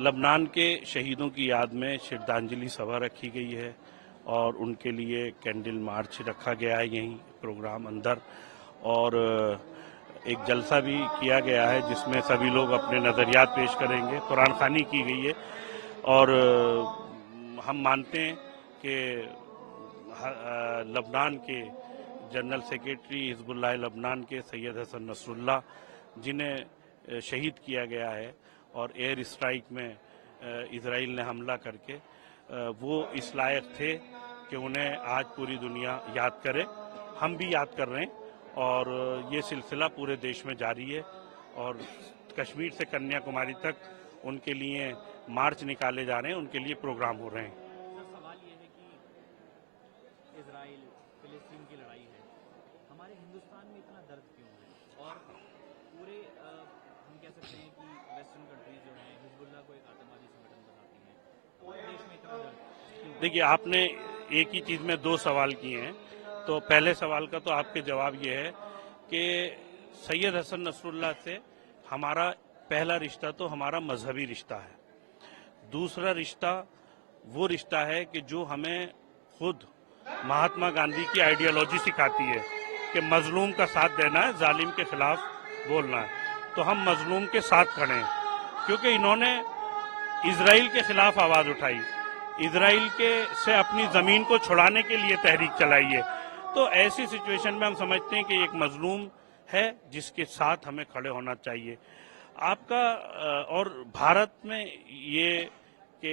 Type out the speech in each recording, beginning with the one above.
लबनान के शहीदों की याद में श्रद्धांजलि सभा रखी गई है और उनके लिए कैंडल मार्च रखा गया है यहीं प्रोग्राम अंदर, और एक जलसा भी किया गया है जिसमें सभी लोग अपने नज़रियात पेश करेंगे। कुरान खानी की गई है और हम मानते हैं कि लबनान के जनरल सेक्रेटरी हिजबुल्लाह लबनान के सैयद हसन नसरुल्लाह, जिन्हें शहीद किया गया है और एयर स्ट्राइक में इजराइल ने हमला करके, वो इस लायक थे कि उन्हें आज पूरी दुनिया याद करे। हम भी याद कर रहे हैं और ये सिलसिला पूरे देश में जारी है और कश्मीर से कन्याकुमारी तक उनके लिए मार्च निकाले जा रहे हैं, उनके लिए प्रोग्राम हो रहे हैं। सवाल ये है कि इजराइल फिलिस्तीन की लड़ाई है, हमारे हिंदुस्तान में इतना दर्द क्यों है? और पूरे हम कह सकते हैं कि वेस्टर्न कंट्रीज जो हैं हिजबुल्लाह को एक आतंकवादी संगठन बताती हैं, पूरे देश में इतना दर्द क्यों? देखिए, आपने एक ही चीज़ में दो सवाल किए हैं। तो पहले सवाल का तो आपके जवाब ये है कि सैयद हसन नसरुल्लाह से हमारा पहला रिश्ता तो हमारा मजहबी रिश्ता है। दूसरा रिश्ता वो रिश्ता है कि जो हमें खुद महात्मा गांधी की आइडियोलॉजी सिखाती है कि मजलूम का साथ देना है, जालिम के खिलाफ बोलना है। तो हम मजलूम के साथ खड़े हैं क्योंकि इन्होंने इजराइल के खिलाफ आवाज़ उठाई, इजराइल के से अपनी ज़मीन को छुड़ाने के लिए तहरीक चलाई है। तो ऐसी सिचुएशन में हम समझते हैं कि एक मजलूम है जिसके साथ हमें खड़े होना चाहिए। आपका और भारत में ये कि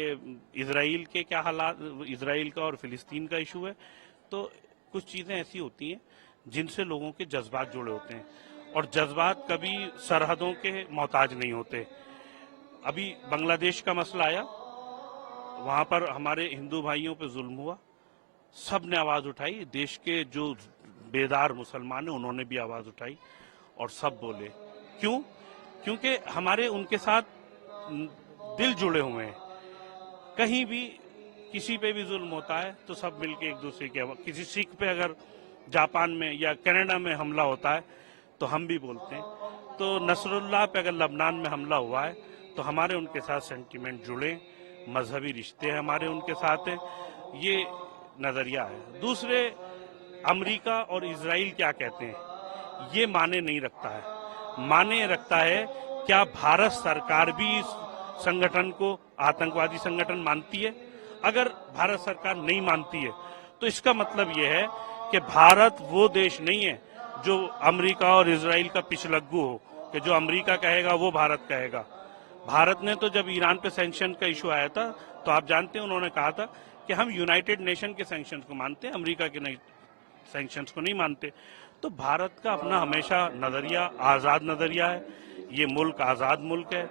इजराइल के क्या हालात, इजराइल का और फिलिस्तीन का इशू है, तो कुछ चीज़ें ऐसी होती हैं जिनसे लोगों के जज्बात जुड़े होते हैं और जज्बात कभी सरहदों के मोहताज नहीं होते। अभी बांग्लादेश का मसला आया, वहाँ पर हमारे हिंदू भाइयों पे जुल्म हुआ, सब ने आवाज़ उठाई, देश के जो बेदार मुसलमान हैं उन्होंने भी आवाज़ उठाई और सब बोले। क्यों? क्योंकि हमारे उनके साथ दिल जुड़े हुए हैं। कहीं भी किसी पे भी जुल्म होता है तो सब मिलके एक दूसरे के, किसी सिख पे अगर जापान में या कनाडा में हमला होता है तो हम भी बोलते हैं। तो नसरुल्लाह पे अगर लबनान में हमला हुआ है तो हमारे उनके साथ सेंटिमेंट जुड़े, मजहबी रिश्ते हमारे उनके साथ हैं, ये नज़रिया है। दूसरे, अमेरिका और इजराइल क्या कहते हैं ये माने नहीं रखता है। माने रखता है क्या भारत सरकार भी इस संगठन को आतंकवादी संगठन मानती है? अगर भारत सरकार नहीं मानती है तो इसका मतलब यह है कि भारत वो देश नहीं है जो अमेरिका और इजराइल का पिछलग्गू हो, कि जो अमेरिका कहेगा वो भारत कहेगा। भारत ने तो जब ईरान पे सैंक्शन का इशू आया था तो आप जानते हैं उन्होंने कहा था कि हम यूनाइटेड नेशन के सैंक्शंस को मानते हैं, अमेरिका के सैंक्शंस को नहीं मानते। तो भारत का अपना हमेशा नज़रिया आज़ाद नज़रिया है। ये मुल्क आज़ाद मुल्क है,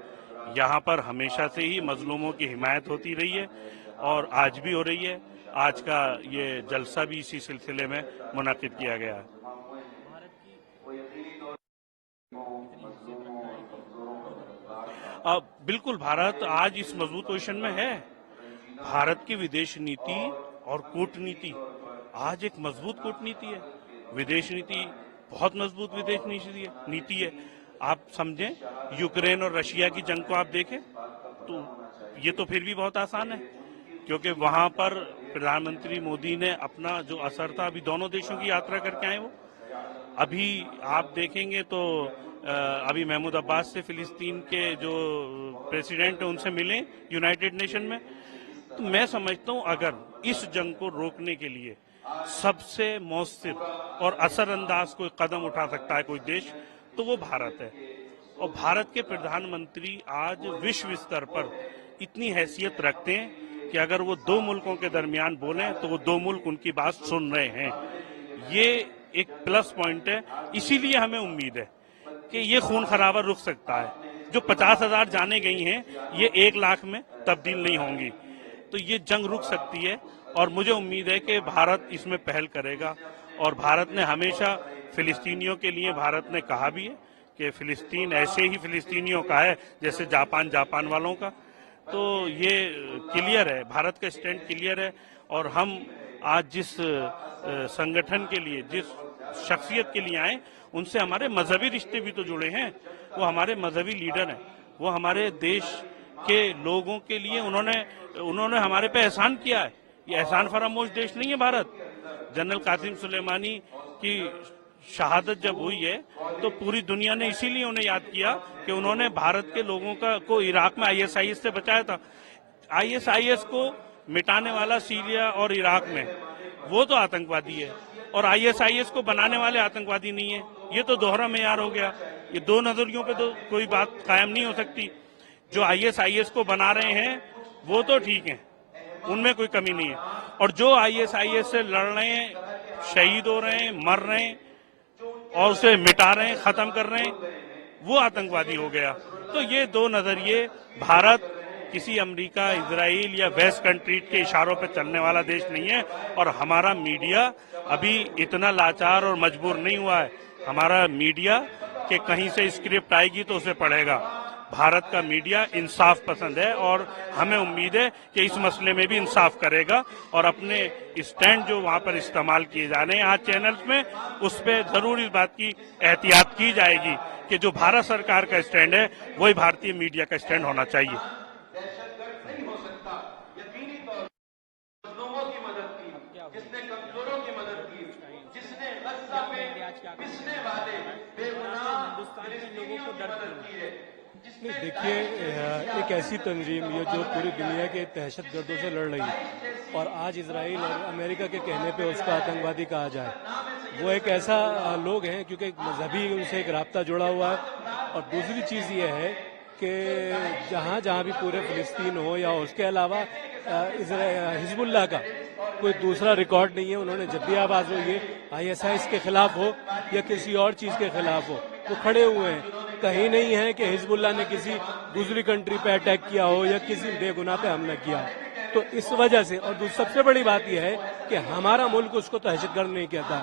यहाँ पर हमेशा से ही मजलूमों की हिमायत होती रही है और आज भी हो रही है। आज का ये जलसा भी इसी सिलसिले में मुनाकिद किया गया है। बिल्कुल, भारत आज इस मजबूत पोजीशन में है। भारत की विदेश नीति और कूटनीति आज एक मजबूत कूटनीति है, विदेश नीति बहुत मजबूत विदेश नीति है। आप समझें, यूक्रेन और रशिया की जंग को आप देखें तो ये तो फिर भी बहुत आसान है क्योंकि वहां पर प्रधानमंत्री मोदी ने अपना जो असर था, अभी दोनों देशों की यात्रा करके आए वो। अभी आप देखेंगे तो अभी महमूद अब्बास से फिलिस्तीन के जो प्रेसिडेंट हैं उनसे मिले यूनाइटेड नेशन में। तो मैं समझता हूं अगर इस जंग को रोकने के लिए सबसे मौसर और असरअंदाज कोई कदम उठा सकता है कोई देश तो वो भारत है। और भारत के प्रधानमंत्री आज विश्व स्तर पर इतनी हैसियत रखते हैं कि अगर वो दो मुल्कों के दरमियान बोलें तो वो दो मुल्क उनकी बात सुन रहे हैं। ये एक प्लस पॉइंट है। इसीलिए हमें उम्मीद है कि ये खून खराबा रुक सकता है। जो 50,000 जाने गई हैं ये 1 लाख में तब्दील नहीं होंगी, तो ये जंग रुक सकती है और मुझे उम्मीद है कि भारत इसमें पहल करेगा। और भारत ने हमेशा फिलिस्तीनियों के लिए भारत ने कहा भी है कि फिलिस्तीन ऐसे ही फिलिस्तीनियों का है जैसे जापान वालों का। तो ये क्लियर है, भारत का स्टैंड क्लियर है। और हम आज जिस संगठन के लिए, जिस शख्सियत के लिए आए, उनसे हमारे मजहबी रिश्ते भी तो जुड़े हैं। वो हमारे मजहबी लीडर हैं, वो हमारे देश के लोगों के लिए उन्होंने हमारे पे एहसान किया है। ये एहसान फरामोश देश नहीं है भारत। जनरल कासिम सुलेमानी की शहादत जब हुई है तो पूरी दुनिया ने इसीलिए उन्हें याद किया कि उन्होंने भारत के लोगों को इराक में ISIS से बचाया था। ISIS को मिटाने वाला सीरिया और इराक में वो तो आतंकवादी है, और ISIS को बनाने वाले आतंकवादी नहीं है। ये तो दोहरा मेयार हो गया। ये दो नजरियों पे तो कोई बात कायम नहीं हो सकती। जो ISIS को बना रहे हैं वो तो ठीक है, उनमें कोई कमी नहीं है, और जो ISIS से लड़ रहे हैं, शहीद हो रहे हैं, मर रहे हैं और उसे मिटा रहे हैं, खत्म कर रहे हैं, वो आतंकवादी हो गया। तो ये दो नजरिए, भारत किसी अमेरिका, इजराइल या वेस्ट कंट्री के इशारों पर चलने वाला देश नहीं है, और हमारा मीडिया अभी इतना लाचार और मजबूर नहीं हुआ है। हमारा मीडिया कि कहीं से स्क्रिप्ट आएगी तो उसे पढ़ेगा। भारत का मीडिया इंसाफ पसंद है, और हमें उम्मीद है कि इस मसले में भी इंसाफ करेगा, और अपने स्टैंड जो वहां पर इस्तेमाल किए जा रहे हैं आज चैनल्स में, उस पर जरूर इस बात की एहतियात की जाएगी कि जो भारत सरकार का स्टैंड है वही भारतीय मीडिया का स्टैंड होना चाहिए। नहीं, देखिए, एक ऐसी तंजीम ये जो पूरी दुनिया के दहशत गर्दों से लड़ रही है, और आज इजराइल और अमेरिका के कहने पे उसका आतंकवादी कहा जाए, वो एक ऐसा लोग हैं क्योंकि मजहबी उनसे एक राब्ता जुड़ा हुआ है। और दूसरी चीज़ ये है कि जहाँ जहाँ भी पूरे फिलिस्तीन हो या उसके अलावा हिजबुल्लाह का कोई दूसरा रिकॉर्ड नहीं है। उन्होंने जब भी आवाज़ हुई है ISIS के खिलाफ हो या किसी और चीज़ के खिलाफ हो, वो खड़े हुए हैं। कहीं नहीं है कि हिजबुल्लाह ने किसी दूसरी कंट्री पे अटैक किया हो या किसी बेगुनाह पे हमला किया हो। तो इस वजह से, और सबसे बड़ी बात यह है कि हमारा मुल्क उसको दहशतगर्द नहीं कहता।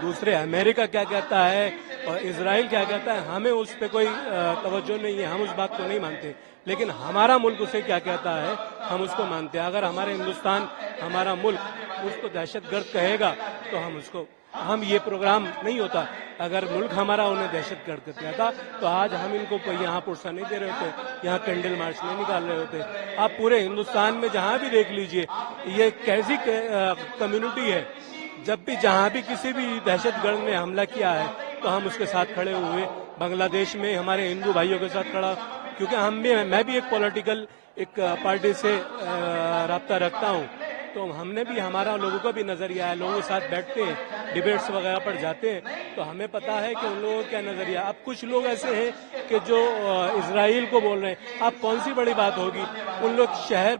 दूसरे अमेरिका क्या कहता है और इजराइल क्या कहता है, हमें उस पर कोई तवज्जो नहीं है, हम उस बात को नहीं मानते। लेकिन हमारा मुल्क उसे क्या कहता है, हम उसको मानते हैं। अगर हमारे हिंदुस्तान, हमारा मुल्क उसको दहशतगर्द कहेगा तो हम ये प्रोग्राम नहीं होता। अगर मुल्क हमारा उन्हें दहशतगर्द कहता तो आज हम इनको यहाँ पुरसा नहीं दे रहे होते, यहाँ कैंडल मार्च नहीं निकाल रहे होते। आप पूरे हिंदुस्तान में जहाँ भी देख लीजिए, ये कैसी कम्युनिटी है। जब भी जहाँ भी किसी भी दहशतगर्द ने हमला किया है तो हम उसके साथ खड़े हुए। बांग्लादेश में हमारे हिंदू भाइयों के साथ खड़ा, क्योंकि मैं भी एक पॉलिटिकल पार्टी से राब्ता रखता हूँ, तो हमने भी, हमारा लोगों का भी नजरिया है। लोगों के साथ बैठते हैं, डिबेट्स वगैरह पर जाते हैं, तो हमें पता है कि उन लोगों का क्या नजरिया। अब कुछ लोग ऐसे हैं कि जो इजराइल को बोल रहे हैं, अब कौन सी बड़ी बात होगी। उन लोग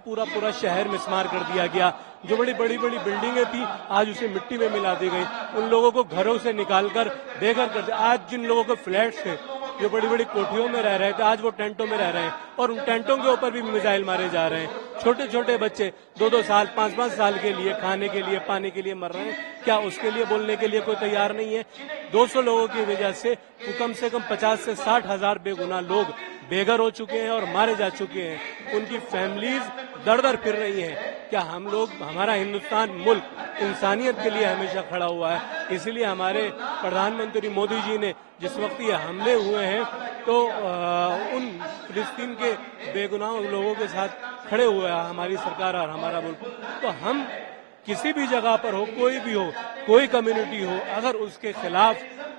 पूरा शहर मिस्मार कर दिया गया। जो बड़ी बिल्डिंगें थी आज उसे मिट्टी में मिला दी गई। उन लोगों को घरों से निकालकर बेघर कर दिया। आज जिन लोगों के फ्लैट्स थे, जो बड़ी कोठियों में रह रहे थे, आज वो टेंटों में रह रहे हैं, और उन टेंटों के ऊपर भी मिसाइल मारे जा रहे हैं। छोटे बच्चे 2-2 साल, 5-5 साल के लिए खाने के लिए, पानी के लिए मर रहे हैं। क्या उसके लिए बोलने के लिए कोई तैयार नहीं है? 200 लोगों की वजह से कम से कम 50 से 60 हजार बेगुनाह लोग बेघर हो चुके हैं और मारे जा चुके हैं। उनकी फैमिलीज दर फिर रही हैं। क्या हम लोग, हमारा हिंदुस्तान मुल्क इंसानियत के लिए हमेशा खड़ा हुआ है। इसलिए हमारे प्रधानमंत्री मोदी जी ने जिस वक्त ये हमले हुए हैं तो उन फिलिस्तीन के बेगुनाह लोगों के साथ खड़े हुए हैं हमारी सरकार और हमारा मुल्क। तो हम किसी भी जगह पर हो, कोई भी हो, कोई कम्युनिटी हो, अगर उसके खिलाफ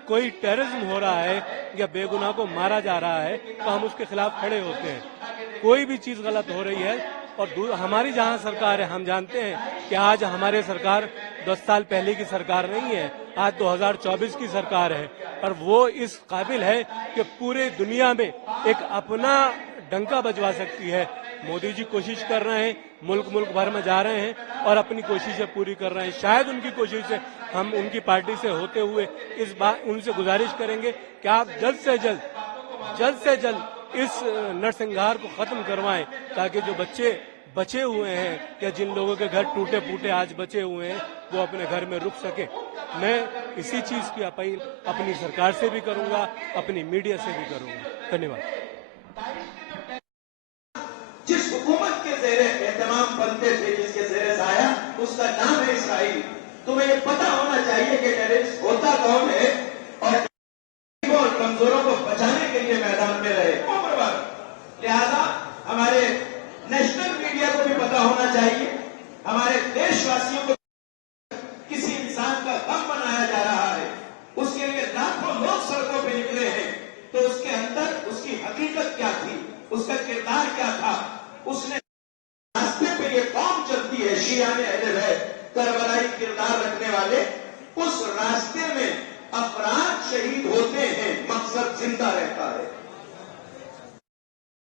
कोई टेररिज्म हो रहा है या बेगुनाह को मारा जा रहा है तो हम उसके खिलाफ खड़े होते हैं। कोई भी चीज गलत हो रही है, और हमारी जहां सरकार है, हम जानते हैं कि आज हमारे सरकार 10 साल पहले की सरकार नहीं है, आज 2024 की सरकार है, और वो इस काबिल है कि पूरे दुनिया में एक अपना डंका बजवा सकती है। मोदी जी कोशिश कर रहे हैं, मुल्क भर में जा रहे हैं और अपनी कोशिशें पूरी कर रहे हैं। शायद उनकी कोशिश से, हम उनकी पार्टी से होते हुए इस बार उनसे गुजारिश करेंगे कि आप जल्द से जल्द इस नरसंहार को खत्म करवाएं, ताकि जो बच्चे बचे हुए हैं या जिन लोगों के घर टूटे फूटे आज बचे हुए हैं वो अपने घर में रुक सके। मैं इसी चीज की अपील अपनी सरकार से भी करूंगा, अपनी मीडिया से भी करूंगा। धन्यवाद। जिस हुकूमत के जेरे एहतमाम बनते थे, जिसके जेरे साया, उसका नाम है इसराइल। तुम्हें ये पता होना चाहिए कि टेररिस्ट होता कौन है और कमजोरों को बचाने के लिए मैदान में रहे। लिहाजा हमारे शियाने अहले बैत, करबलाई किरदार रखने वाले, उस रास्ते में अफराद शहीद होते हैं, मकसद जिंदा रहता है।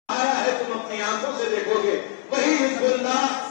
आया है, तुम अपनी आंखों से देखोगे, वही हिजबुल्लाह